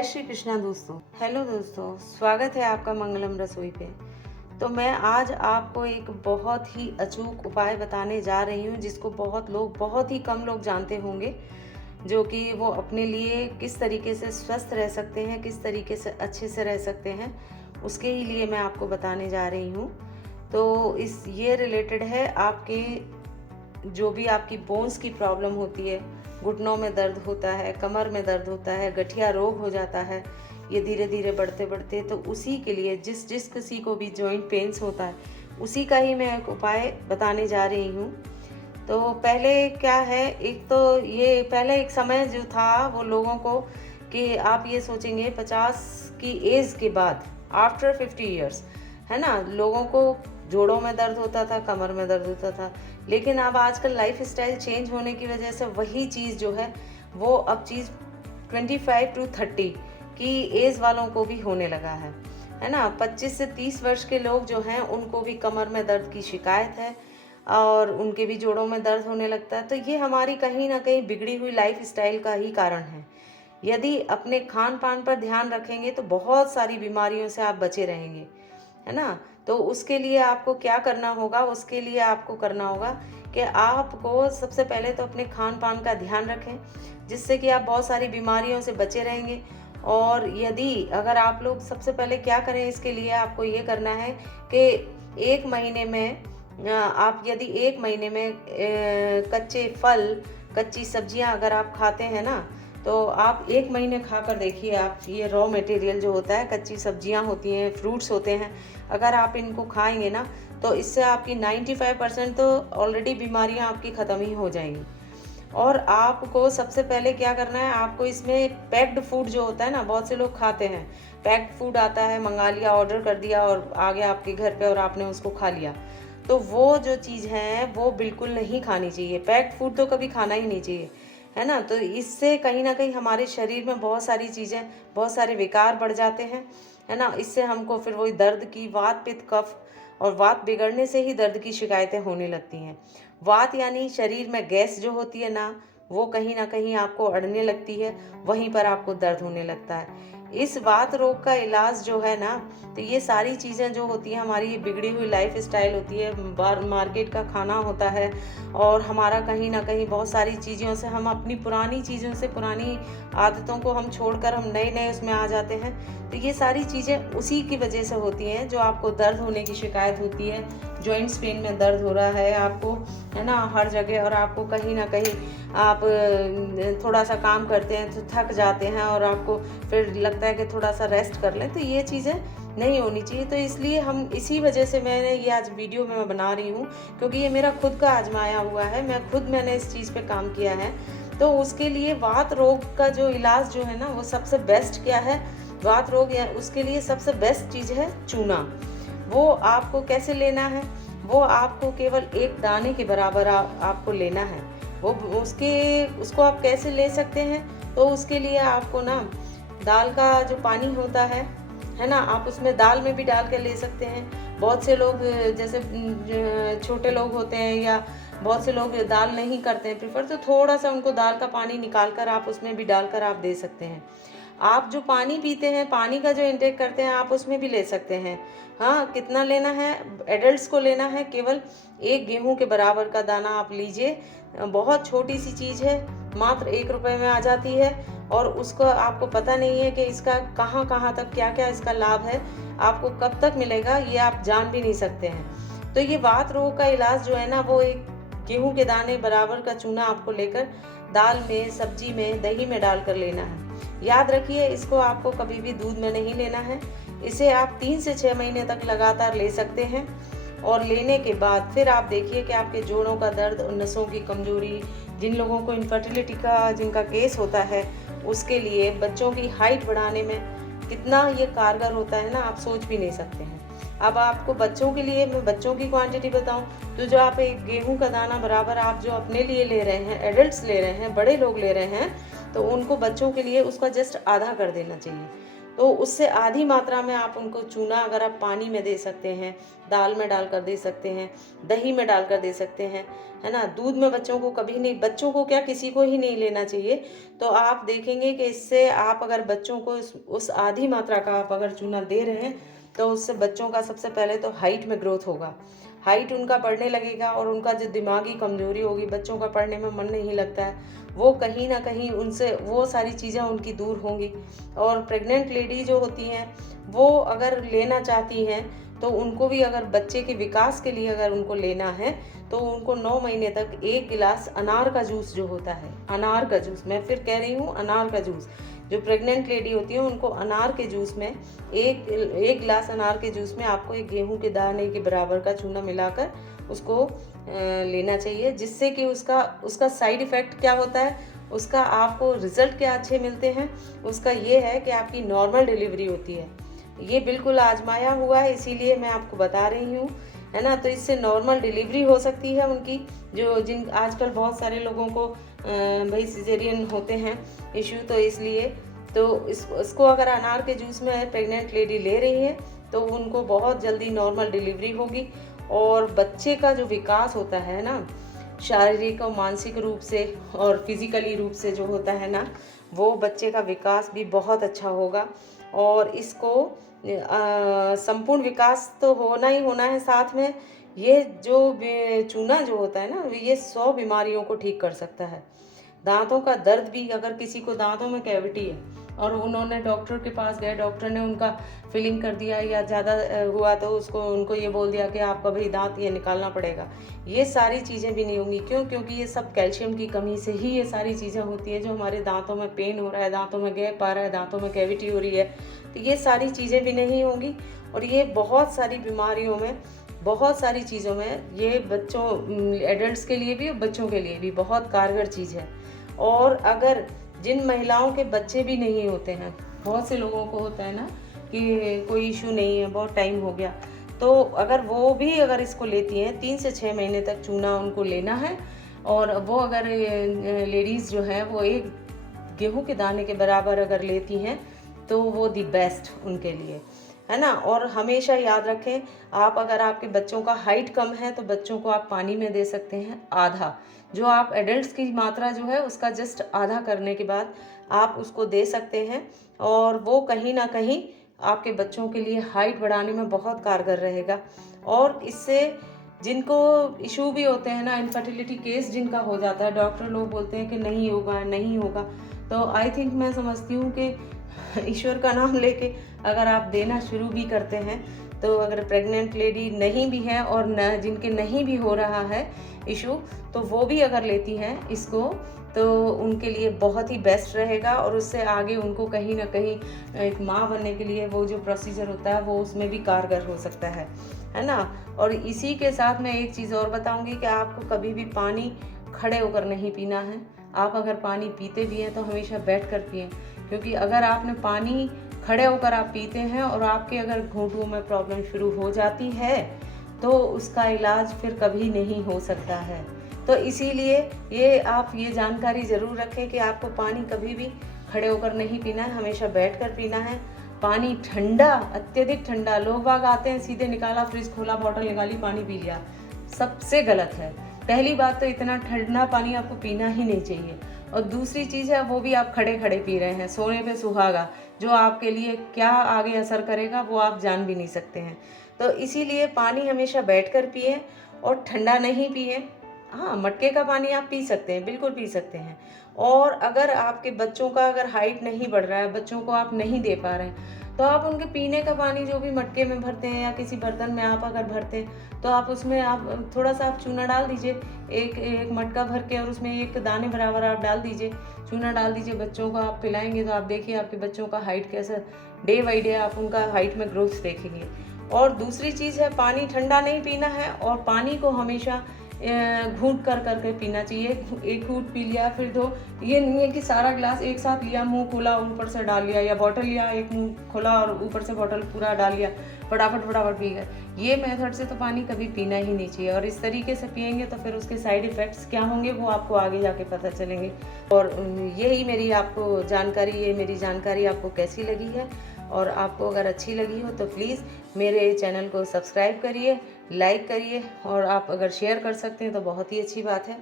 जय श्री कृष्णा दोस्तों। हेलो दोस्तों, स्वागत है आपका मंगलम रसोई पे। तो मैं आज आपको एक बहुत ही अचूक उपाय बताने जा रही हूँ जिसको बहुत ही कम लोग जानते होंगे, जो कि वो अपने लिए किस तरीके से स्वस्थ रह सकते हैं, किस तरीके से अच्छे से रह सकते हैं, उसके ही लिए मैं आपको बताने जा रही हूँ। तो ये रिलेटेड है आपके जो भी आपकी बोन्स की प्रॉब्लम होती है, घुटनों में दर्द होता है, कमर में दर्द होता है, गठिया रोग हो जाता है, ये धीरे धीरे बढ़ते बढ़ते, तो उसी के लिए जिस किसी को भी जॉइंट पेन्स होता है, उसी का ही मैं एक उपाय बताने जा रही हूँ। तो पहले क्या है, एक तो ये पहले एक समय जो था वो लोगों को, कि आप ये सोचेंगे 50 की एज के बाद, आफ्टर 50 ईयर्स, है ना, लोगों को जोड़ों में दर्द होता था, कमर में दर्द होता था। लेकिन अब आजकल लाइफ स्टाइल चेंज होने की वजह से वही चीज़ जो है वो अब चीज़ 25 to 30 की एज वालों को भी होने लगा है ना। 25 से 30 वर्ष के लोग जो हैं उनको भी कमर में दर्द की शिकायत है और उनके भी जोड़ों में दर्द होने लगता है। तो ये हमारी कहीं ना कहीं बिगड़ी हुई लाइफ स्टाइल का ही कारण है। यदि अपने खान पान पर ध्यान रखेंगे तो बहुत सारी बीमारियों से आप बचे रहेंगे, है ना। तो उसके लिए आपको क्या करना होगा, उसके लिए आपको करना होगा कि आपको सबसे पहले तो अपने खान पान का ध्यान रखें, जिससे कि आप बहुत सारी बीमारियों से बचे रहेंगे। और यदि अगर आप लोग सबसे पहले क्या करें, इसके लिए आपको ये करना है कि एक महीने में आप यदि एक महीने में कच्चे फल, कच्ची सब्जियां अगर आप खाते हैं ना, तो आप एक महीने खाकर देखिए। आप ये रॉ मटेरियल जो होता है, कच्ची सब्जियां होती हैं, फ्रूट्स होते हैं, अगर आप इनको खाएंगे ना तो इससे आपकी 95% तो ऑलरेडी बीमारियां आपकी ख़त्म ही हो जाएंगी। और आपको सबसे पहले क्या करना है, आपको इसमें पैक्ड फूड जो होता है ना, बहुत से लोग खाते हैं, पैक्ड फूड आता है, मंगा लिया, ऑर्डर कर दिया और आ गया आपके घर पे और आपने उसको खा लिया। तो वो जो चीज़ है वो बिल्कुल नहीं खानी चाहिए। पैक्ड फूड तो कभी खाना ही नहीं चाहिए, है ना। तो इससे कहीं ना कहीं हमारे शरीर में बहुत सारी चीज़ें, बहुत सारे विकार बढ़ जाते हैं, है ना। इससे हमको फिर वही दर्द की, वात पित्त कफ, और वात बिगड़ने से ही दर्द की शिकायतें होने लगती हैं। वात यानी शरीर में गैस जो होती है ना, वो कहीं ना कहीं आपको अड़ने लगती है, वहीं पर आपको दर्द होने लगता है। इस वात रोग का इलाज जो है ना, तो ये सारी चीज़ें जो होती हैं, हमारी बिगड़ी हुई लाइफ स्टाइल होती है, मार्केट का खाना होता है, और हमारा कहीं ना कहीं बहुत सारी चीज़ों से, हम अपनी पुरानी चीज़ों से, पुरानी आदतों को हम छोड़कर हम नए नए उसमें आ जाते हैं। तो ये सारी चीज़ें उसी की वजह से होती हैं, जो आपको दर्द होने की शिकायत होती है, जॉइंट्स पेन में दर्द हो रहा है आपको, है ना, हर जगह, और आपको कहीं ना कहीं आप थोड़ा सा काम करते हैं तो थक जाते हैं और आपको फिर लगता है कि थोड़ा सा रेस्ट कर लें, तो ये चीज़ें नहीं होनी चाहिए। तो इसलिए हम, इसी वजह से मैंने ये आज वीडियो में बना रही हूँ, क्योंकि ये मेरा खुद का आजमाया हुआ है, मैंने इस चीज़ पे काम किया है। तो उसके लिए वात रोग का जो इलाज जो है ना, वो सबसे बेस्ट क्या है, वात रोग या उसके लिए सबसे बेस्ट चीज़ है चूना। वो आपको कैसे लेना है, वो आपको केवल एक दाने के बराबर आपको लेना है। वो उसको आप कैसे ले सकते हैं, तो उसके लिए आपको ना दाल का जो पानी होता है ना, आप उसमें दाल में भी डाल के ले सकते हैं। बहुत से लोग जैसे छोटे लोग होते हैं, या बहुत से लोग दाल नहीं करते हैं प्रेफर, तो थोड़ा सा उनको दाल का पानी निकाल कर आप उसमें भी डालकर आप दे सकते हैं। आप जो पानी पीते हैं, पानी का जो इंटेक करते हैं, आप उसमें भी ले सकते हैं। हाँ, कितना लेना है, एडल्ट्स को लेना है केवल एक गेहूं के बराबर का दाना आप लीजिए। बहुत छोटी सी चीज़ है, मात्र 1 रुपए में आ जाती है, और उसको आपको पता नहीं है कि इसका कहाँ कहाँ तक क्या क्या इसका लाभ है, आपको कब तक मिलेगा ये आप जान भी नहीं सकते हैं। तो ये वात रोग का इलाज जो है ना, वो एक गेहूं के दाने बराबर का चूना आपको लेकर दाल में, सब्जी में, दही में डालकर लेना है। याद रखिए, इसको आपको कभी भी दूध में नहीं लेना है। इसे आप 3 से 6 महीने तक लगातार ले सकते हैं, और लेने के बाद फिर आप देखिए कि आपके जोड़ों का दर्द और नसों की कमजोरी, जिन लोगों को इनफर्टिलिटी का जिनका केस होता है, उसके लिए बच्चों की हाइट बढ़ाने में कितना ये कारगर होता है ना, आप सोच भी नहीं सकते हैं। अब आपको बच्चों के लिए मैं बच्चों की क्वांटिटी बताऊं, तो जो आप एक गेहूं का दाना बराबर आप जो अपने लिए ले रहे हैं, एडल्ट्स ले रहे हैं, बड़े लोग ले रहे हैं, तो उनको बच्चों के लिए उसका जस्ट आधा कर देना चाहिए। तो उससे आधी मात्रा में आप उनको चूना अगर आप पानी में दे सकते हैं, दाल में डालकर दे सकते हैं, दही में डालकर दे सकते हैं, है ना। दूध में बच्चों को कभी नहीं, बच्चों को क्या किसी को ही नहीं लेना चाहिए। तो आप देखेंगे कि इससे आप अगर बच्चों को उस आधी मात्रा का आप अगर चूना दे रहे हैं तो उससे बच्चों का सबसे पहले तो हाइट में ग्रोथ होगा, हाइट उनका बढ़ने लगेगा, और उनका जो दिमागी कमजोरी होगी, बच्चों का पढ़ने में मन नहीं लगता है, वो कहीं ना कहीं उनसे वो सारी चीज़ें उनकी दूर होंगी। और प्रेग्नेंट लेडी जो होती हैं वो अगर लेना चाहती हैं तो उनको भी अगर बच्चे के विकास के लिए अगर उनको लेना है तो उनको 9 महीने तक 1 गिलास अनार का जूस जो होता है, अनार का जूस, मैं फिर कह रही हूँ अनार का जूस, जो प्रेग्नेंट लेडी होती है उनको अनार के जूस में एक गिलास अनार के जूस में आपको एक गेहूं के दाने के बराबर का चूना मिलाकर उसको लेना चाहिए, जिससे कि उसका साइड इफ़ेक्ट क्या होता है, उसका आपको रिज़ल्ट क्या अच्छे मिलते हैं। उसका ये है कि आपकी नॉर्मल डिलीवरी होती है, ये बिल्कुल आजमाया हुआ है, इसीलिए मैं आपको बता रही हूँ, है ना। तो इससे नॉर्मल डिलीवरी हो सकती है उनकी, जिन आजकल बहुत सारे लोगों को भाई सिजेरियन होते हैं इशू, तो इसलिए तो इसको अगर अनार के जूस में प्रेग्नेंट लेडी ले रही है तो उनको बहुत जल्दी नॉर्मल डिलीवरी होगी। और बच्चे का जो विकास होता है ना, शारीरिक और मानसिक रूप से और फिजिकली रूप से जो होता है ना, वो बच्चे का विकास भी बहुत अच्छा होगा। और इसको संपूर्ण विकास तो होना ही होना है, साथ में ये जो चूना जो होता है ना, ये 100 बीमारियों को ठीक कर सकता है। दांतों का दर्द भी, अगर किसी को दांतों में कैविटी है और उन्होंने डॉक्टर के पास गए, डॉक्टर ने उनका फिलिंग कर दिया या ज़्यादा हुआ तो उनको ये बोल दिया कि आपका भाई दांत ये निकालना पड़ेगा, ये सारी चीज़ें भी नहीं होंगी। क्यों? क्योंकि ये सब कैल्शियम की कमी से ही ये सारी चीज़ें होती है, जो हमारे दांतों में पेन हो रहा है, दांतों में गैप आ रहा है, दांतों में कैविटी हो रही है, तो ये सारी चीज़ें भी नहीं होंगी। और ये बहुत सारी बीमारियों में, बहुत सारी चीज़ों में ये बच्चों, एडल्ट्स के लिए भी और बच्चों के लिए भी बहुत कारगर चीज़ है। और अगर जिन महिलाओं के बच्चे भी नहीं होते हैं, बहुत से लोगों को होता है ना कि कोई इशू नहीं है, बहुत टाइम हो गया, तो अगर वो भी अगर इसको लेती हैं, 3 से 6 महीने तक चूना उनको लेना है। और वो अगर लेडीज़ जो हैं वो 1 गेहूं के दाने के बराबर अगर लेती हैं तो वो दी बेस्ट उनके लिए, है ना। और हमेशा याद रखें, आप अगर आपके बच्चों का हाइट कम है तो बच्चों को आप पानी में दे सकते हैं आधा, जो आप एडल्ट्स की मात्रा जो है उसका जस्ट आधा करने के बाद आप उसको दे सकते हैं। और वो कहीं ना कहीं आपके बच्चों के लिए हाइट बढ़ाने में बहुत कारगर रहेगा। और इससे जिनको इशू भी होते हैं ना, इनफर्टिलिटी केस जिनका हो जाता है, डॉक्टर लोग बोलते हैं कि नहीं होगा नहीं होगा, तो आई थिंक मैं समझती हूँ कि ईश्वर का नाम लेके अगर आप देना शुरू भी करते हैं, तो अगर प्रेग्नेंट लेडी नहीं भी है और न जिनके नहीं भी हो रहा है इशू, तो वो भी अगर लेती हैं इसको तो उनके लिए बहुत ही बेस्ट रहेगा। और उससे आगे उनको कहीं ना कहीं एक माँ बनने के लिए वो जो प्रोसीजर होता है वो उसमें भी कारगर हो सकता है ना। और इसी के साथ मैं एक चीज़ और बताऊंगी कि आपको कभी भी पानी खड़े होकर नहीं पीना है। आप अगर पानी पीते भी हैं तो हमेशा बैठ कर पिएं, क्योंकि अगर आपने पानी खड़े होकर आप पीते हैं और आपके अगर घुटनों में प्रॉब्लम शुरू हो जाती है तो उसका इलाज फिर कभी नहीं हो सकता है। तो इसीलिए ये आप ये जानकारी ज़रूर रखें कि आपको पानी कभी भी खड़े होकर नहीं पीना है, हमेशा बैठकर पीना है। पानी ठंडा, अत्यधिक ठंडा, लोग बाग आते हैं सीधे निकाला फ्रिज खोला, बॉटल निकाली, पानी पी लिया, सबसे गलत है। पहली बात तो इतना ठंडा पानी आपको पीना ही नहीं चाहिए। और दूसरी चीज़ है, वो भी आप खड़े खड़े पी रहे हैं, सोने पे सुहागा, जो आपके लिए क्या आगे असर करेगा वो आप जान भी नहीं सकते हैं। तो इसीलिए पानी हमेशा बैठकर पिए और ठंडा नहीं पिए। हाँ, मटके का पानी आप पी सकते हैं, बिल्कुल पी सकते हैं। और अगर आपके बच्चों का अगर हाइट नहीं बढ़ रहा है, बच्चों को आप नहीं दे पा रहे हैं, तो आप उनके पीने का पानी जो भी मटके में भरते हैं या किसी बर्तन में आप अगर भरते हैं तो आप उसमें आप थोड़ा सा आप चूना डाल दीजिए, एक मटका भर के, और उसमें 1 दाने बराबर आप डाल दीजिए, चूना डाल दीजिए, बच्चों को आप पिलाएंगे तो आप देखिए आपके बच्चों का हाइट कैसा, डे बाई डे आप उनका हाइट में ग्रोथ देखेंगे। और दूसरी चीज़ है, पानी ठंडा नहीं पीना है और पानी को हमेशा घूंट कर करके पीना चाहिए। एक घूंट पी लिया फिर दो, ये नहीं है कि सारा ग्लास एक साथ लिया, मुंह खोला ऊपर से डाल लिया, या बॉटल लिया, एक मुंह खोला और ऊपर से बॉटल पूरा डाल लिया, फटाफट पी गए। ये मेथड से तो पानी कभी पीना ही नहीं चाहिए। और इस तरीके से पिएंगे तो फिर उसके साइड इफ़ेक्ट्स क्या होंगे वो आपको आगे जाके पता चलेंगे। और यही मेरी आपको जानकारी, ये मेरी जानकारी आपको कैसी लगी है और आपको अगर अच्छी लगी हो तो प्लीज़ मेरे चैनल को सब्सक्राइब करिए, लाइक करिए और आप अगर शेयर कर सकते हैं तो बहुत ही अच्छी बात है।